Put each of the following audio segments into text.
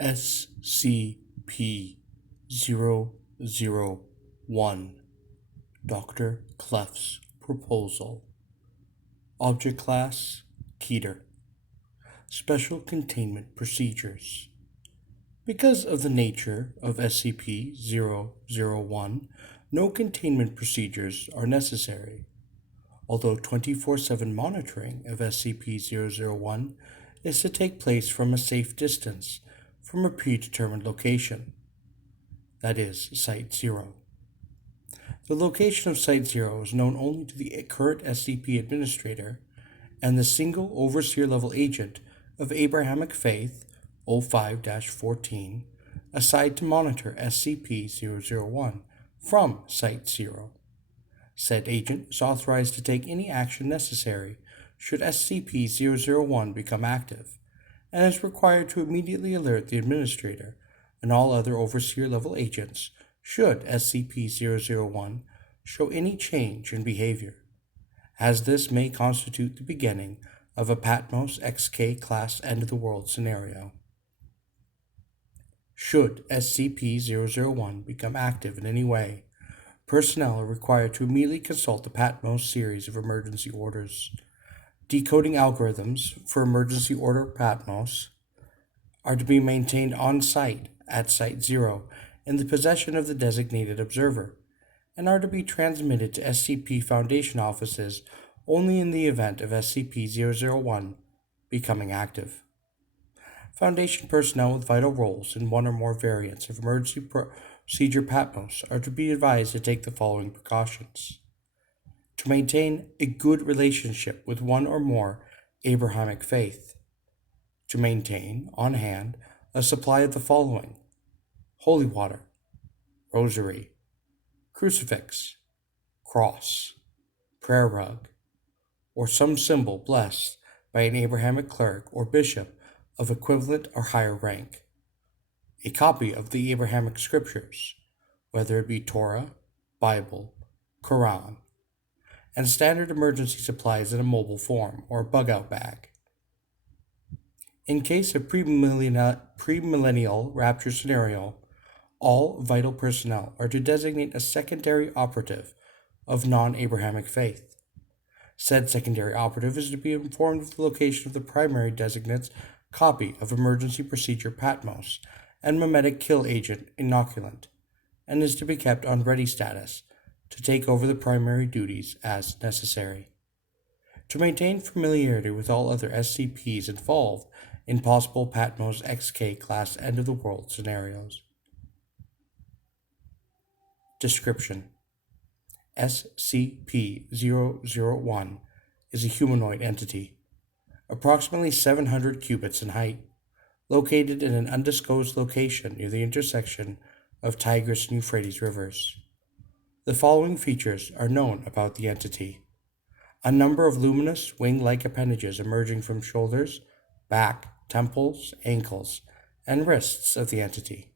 SCP-001 Dr. Clef's Proposal. Object Class Keter. Special Containment Procedures. Because of the nature of SCP-001, no containment procedures are necessary. Although 24/7 monitoring of SCP-001 is to take place from a safe distance from a predetermined location, that is, Site 0. The location of Site 0 is known only to the current SCP administrator and the single overseer-level agent of Abrahamic Faith 05-14 assigned to monitor SCP-001 from Site 0. Said agent is authorized to take any action necessary should SCP-001 become active, and is required to immediately alert the administrator and all other overseer-level agents should SCP-001 show any change in behavior, as this may constitute the beginning of a Patmos XK class end-of-the-world scenario. Should SCP-001 become active in any way, personnel are required to immediately consult the Patmos series of emergency orders. Decoding algorithms for emergency order Patmos are to be maintained on site at Site 0 in the possession of the designated observer, and are to be transmitted to SCP Foundation offices only in the event of SCP-001 becoming active. Foundation personnel with vital roles in one or more variants of emergency procedure Patmos are to be advised to take the following precautions. To maintain a good relationship with one or more Abrahamic faith. To maintain, on hand, a supply of the following: holy water, rosary, crucifix, cross, prayer rug, or some symbol blessed by an Abrahamic cleric or bishop of equivalent or higher rank. A copy of the Abrahamic scriptures, whether it be Torah, Bible, Quran, and standard emergency supplies in a mobile form or bug-out bag. In case of premillennial rapture scenario, all vital personnel are to designate a secondary operative of non-Abrahamic faith. Said secondary operative is to be informed of the location of the primary designate's copy of emergency procedure Patmos and mimetic kill agent inoculant, and is to be kept on ready status to take over the primary duties as necessary. To maintain familiarity with all other SCPs involved in possible Patmos XK class end-of-the-world scenarios. Description: SCP-001 is a humanoid entity, approximately 700 cubits in height, located in an undisclosed location near the intersection of Tigris and Euphrates rivers. The following features are known about the entity: a number of luminous wing-like appendages emerging from shoulders, back, temples, ankles, and wrists of the entity,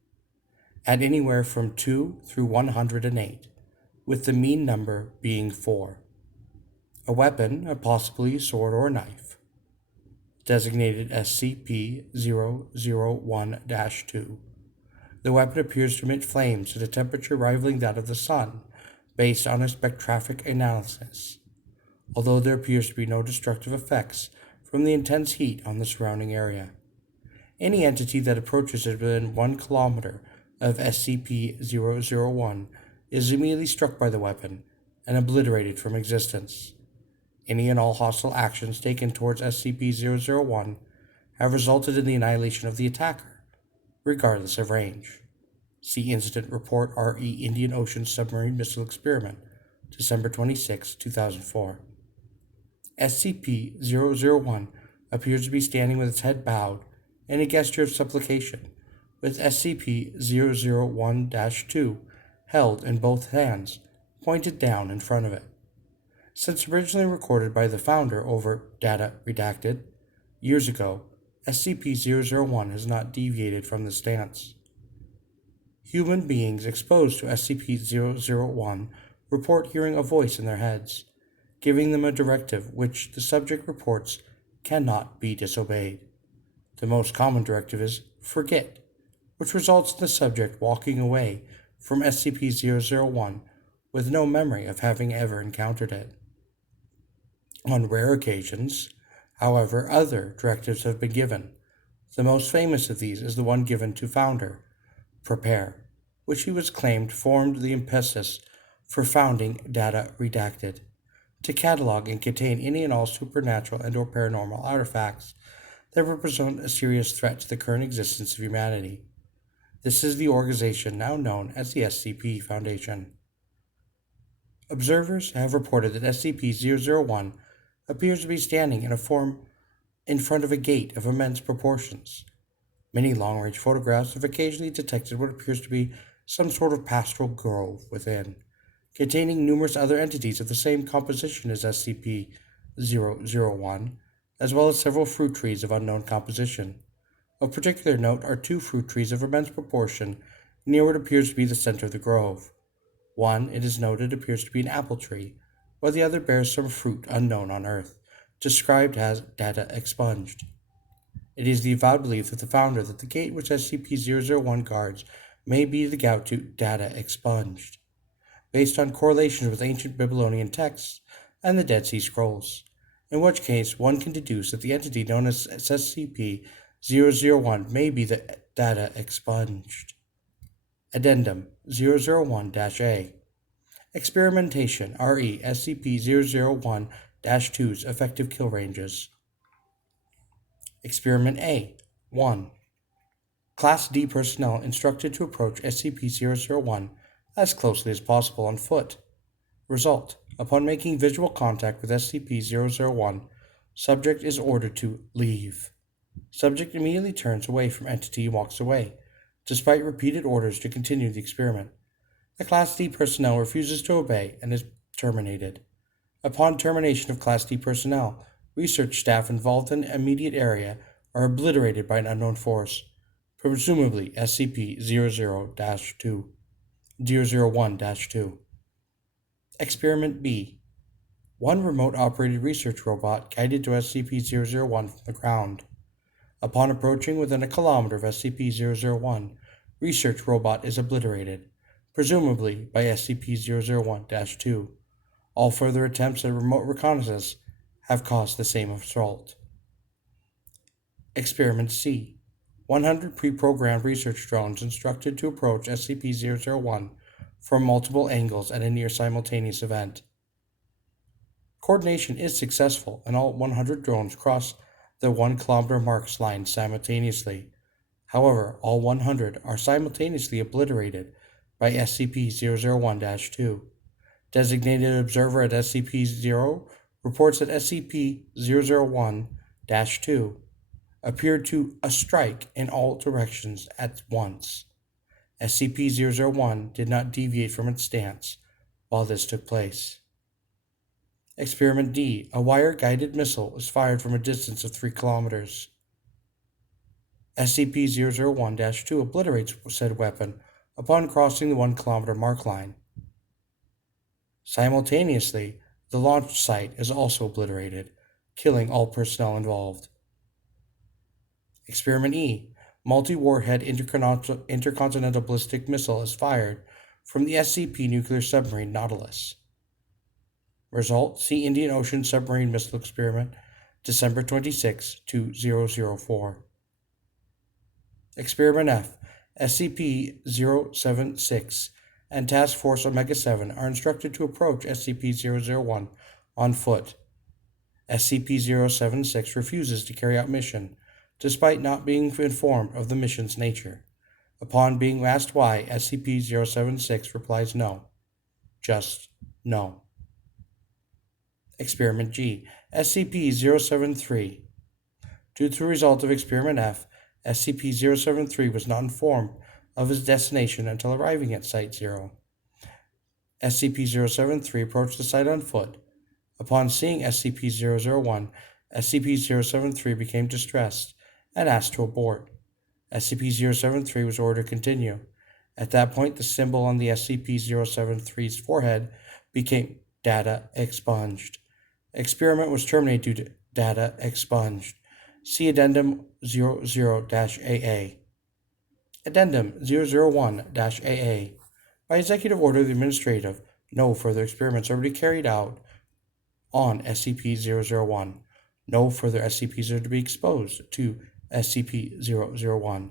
at anywhere from 2 through 108, with the mean number being 4. A weapon, possibly a sword or a knife, designated SCP-001-2. The weapon appears to emit flames at a temperature rivaling that of the sun, based on a spectrographic analysis, although there appears to be no destructive effects from the intense heat on the surrounding area. Any entity that approaches it within 1 kilometer of SCP-001 is immediately struck by the weapon and obliterated from existence. Any and all hostile actions taken towards SCP-001 have resulted in the annihilation of the attacker, regardless of range. See Incident Report RE Indian Ocean Submarine Missile Experiment, December 26, 2004. SCP-001 appears to be standing with its head bowed in a gesture of supplication, with SCP-001-2 held in both hands, pointed down in front of it. Since originally recorded by the founder over data redacted years ago, SCP-001 has not deviated from this stance. Human beings exposed to SCP-001 report hearing a voice in their heads, giving them a directive which the subject reports cannot be disobeyed. The most common directive is forget, which results in the subject walking away from SCP-001 with no memory of having ever encountered it. On rare occasions, however, other directives have been given. The most famous of these is the one given to Founder, Prepare, which he was claimed formed the impetus for founding Data Redacted, to catalog and contain any and all supernatural and/or paranormal artifacts that represent a serious threat to the current existence of humanity. This is the organization now known as the SCP Foundation. Observers have reported that SCP-001 appears to be standing in a form in front of a gate of immense proportions. Many long-range photographs have occasionally detected what appears to be some sort of pastoral grove within, containing numerous other entities of the same composition as SCP-001, as well as several fruit trees of unknown composition. Of particular note are two fruit trees of immense proportion near what appears to be the center of the grove. One, it is noted, appears to be an apple tree, while the other bears some fruit unknown on Earth, described as data expunged. It is the avowed belief of the founder that the gate which SCP-001 guards may be the gate to data expunged, based on correlations with ancient Babylonian texts and the Dead Sea Scrolls, in which case one can deduce that the entity known as SCP-001 may be the data expunged. Addendum 001-A Experimentation RE SCP-001-2's effective kill ranges. Experiment A 1. Class D personnel instructed to approach SCP-001 as closely as possible on foot. Result: upon making visual contact with SCP-001, subject is ordered to leave. Subject immediately turns away from entity and walks away, despite repeated orders to continue the experiment. The Class D personnel refuses to obey and is terminated. Upon termination of Class D personnel, research staff involved in the immediate area are obliterated by an unknown force, presumably SCP-001-2. Experiment B. One remote-operated research robot guided to SCP-001 from the ground. Upon approaching within a kilometer of SCP-001, research robot is obliterated, presumably by SCP-001-2. All further attempts at remote reconnaissance have caused the same result. Experiment C. 100 pre-programmed research drones instructed to approach SCP-001 from multiple angles at a near-simultaneous event. Coordination is successful, and all 100 drones cross the 1 kilometer marks line simultaneously. However, all 100 are simultaneously obliterated by SCP-001-2. Designated observer at SCP-0 reports that SCP-001-2 appeared to strike in all directions at once. SCP-001 did not deviate from its stance while this took place. Experiment D. A wire-guided missile was fired from a distance of 3 kilometers. SCP-001-2 obliterates said weapon upon crossing the 1 kilometer mark line. Simultaneously, the launch site is also obliterated, killing all personnel involved. Experiment E. Multi-warhead intercontinental ballistic missile is fired from the SCP nuclear submarine Nautilus. Result: see Indian Ocean Submarine Missile Experiment, December 26, 2004. Experiment F. SCP-076 and Task Force Omega-7 are instructed to approach SCP-001 on foot. SCP-076 refuses to carry out mission, despite not being informed of the mission's nature. Upon being asked why, SCP-076 replies no. Just no. Experiment G. SCP-073. Due to the result of Experiment F, SCP-073 was not informed of his destination until arriving at Site 0. SCP-073 approached the site on foot. Upon seeing SCP-001, SCP-073 became distressed and asked to abort. SCP-073 was ordered to continue. At that point, the symbol on the SCP-073's forehead became data expunged. Experiment was terminated due to data expunged. See Addendum 00-AA. Addendum 001-AA. By Executive Order of the Administrative, no further experiments are to be carried out on SCP-001. No further SCPs are to be exposed to SCP-001.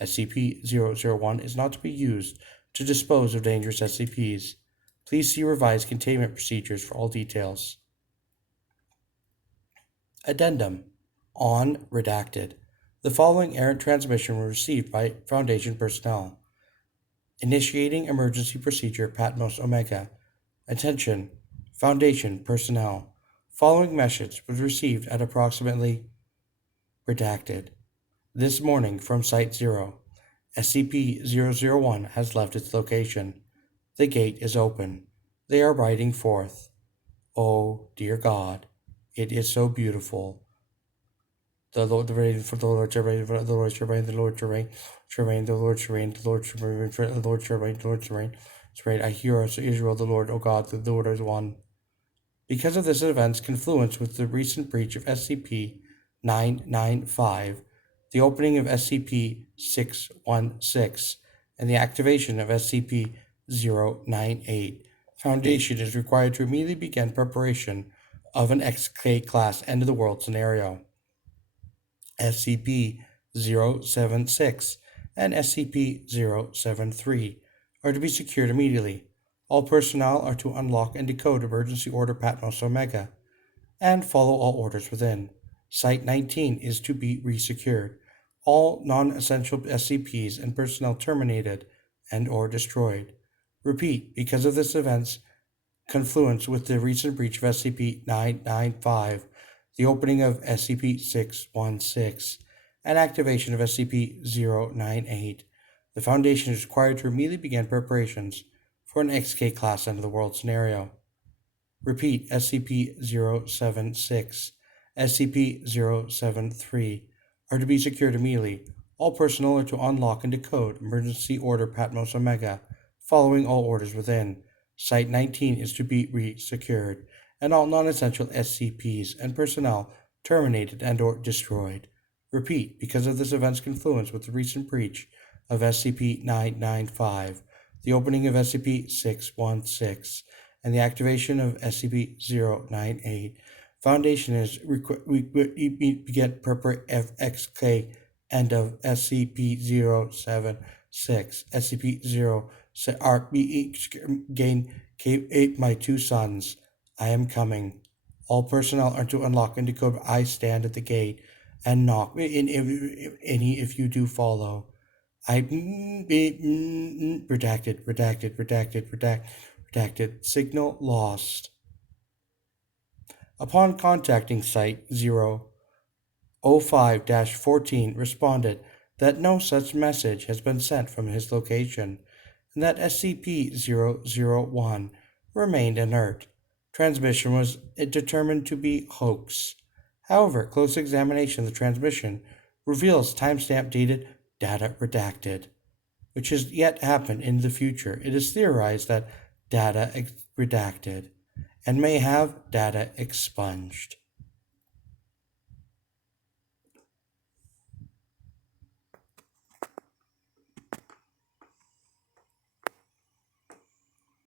SCP-001 is not to be used to dispose of dangerous SCPs. Please see revised containment procedures for all details. Addendum on redacted. The following errant transmission was received by Foundation personnel. Initiating emergency procedure Patmos Omega. Attention, Foundation personnel. Following message was received at approximately redacted. This morning from Site 0. SCP-001 has left its location. The gate is open. They are riding forth. Oh, dear God, it is so beautiful. The Lord, the reign for the Lord, the reign for the Lord, the reign, the Lord, the reign, the reign, the Lord, the reign, the Lord, the reign, the Lord, the reign, the Lord, the reign. Right, I hear us, Israel, the Lord, O God, the Lord is one. Because of this event's confluence with the recent breach of SCP-995, the opening of SCP-616, and the activation of SCP-098, Foundation is required to immediately begin preparation of an XK class end of the world scenario. SCP-076 and SCP-073 are to be secured immediately. All personnel are to unlock and decode Emergency Order Patmos Omega and follow all orders within. Site 19 is to be resecured. All non-essential SCPs and personnel terminated and or destroyed. Repeat, because of this event's confluence with the recent breach of SCP-995, the opening of SCP-616, and activation of SCP-098, the Foundation is required to immediately begin preparations for an XK class end of the world scenario. Repeat, SCP-076, SCP-073 are to be secured immediately. All personnel are to unlock and decode Emergency Order Patmos Omega, following all orders within. Site 19 is to be re-secured, and all non-essential SCPs and personnel terminated and or destroyed. Repeat, because of this event's confluence with the recent breach of SCP-995, the opening of SCP-616, and the activation of SCP-098, Foundation is begin XK end of SCP-076, SCP-0 gain K8 my two sons. I am coming. All personnel are to unlock and decode. I stand at the gate and knock. If you do follow. Redacted. Signal lost. Upon contacting Site 005-14 responded that no such message has been sent from his location, and that SCP-001 remained inert. Transmission was determined to be hoax. However, close examination of the transmission reveals timestamp dated data redacted, which has yet happened in the future. It is theorized that data redacted and may have data expunged.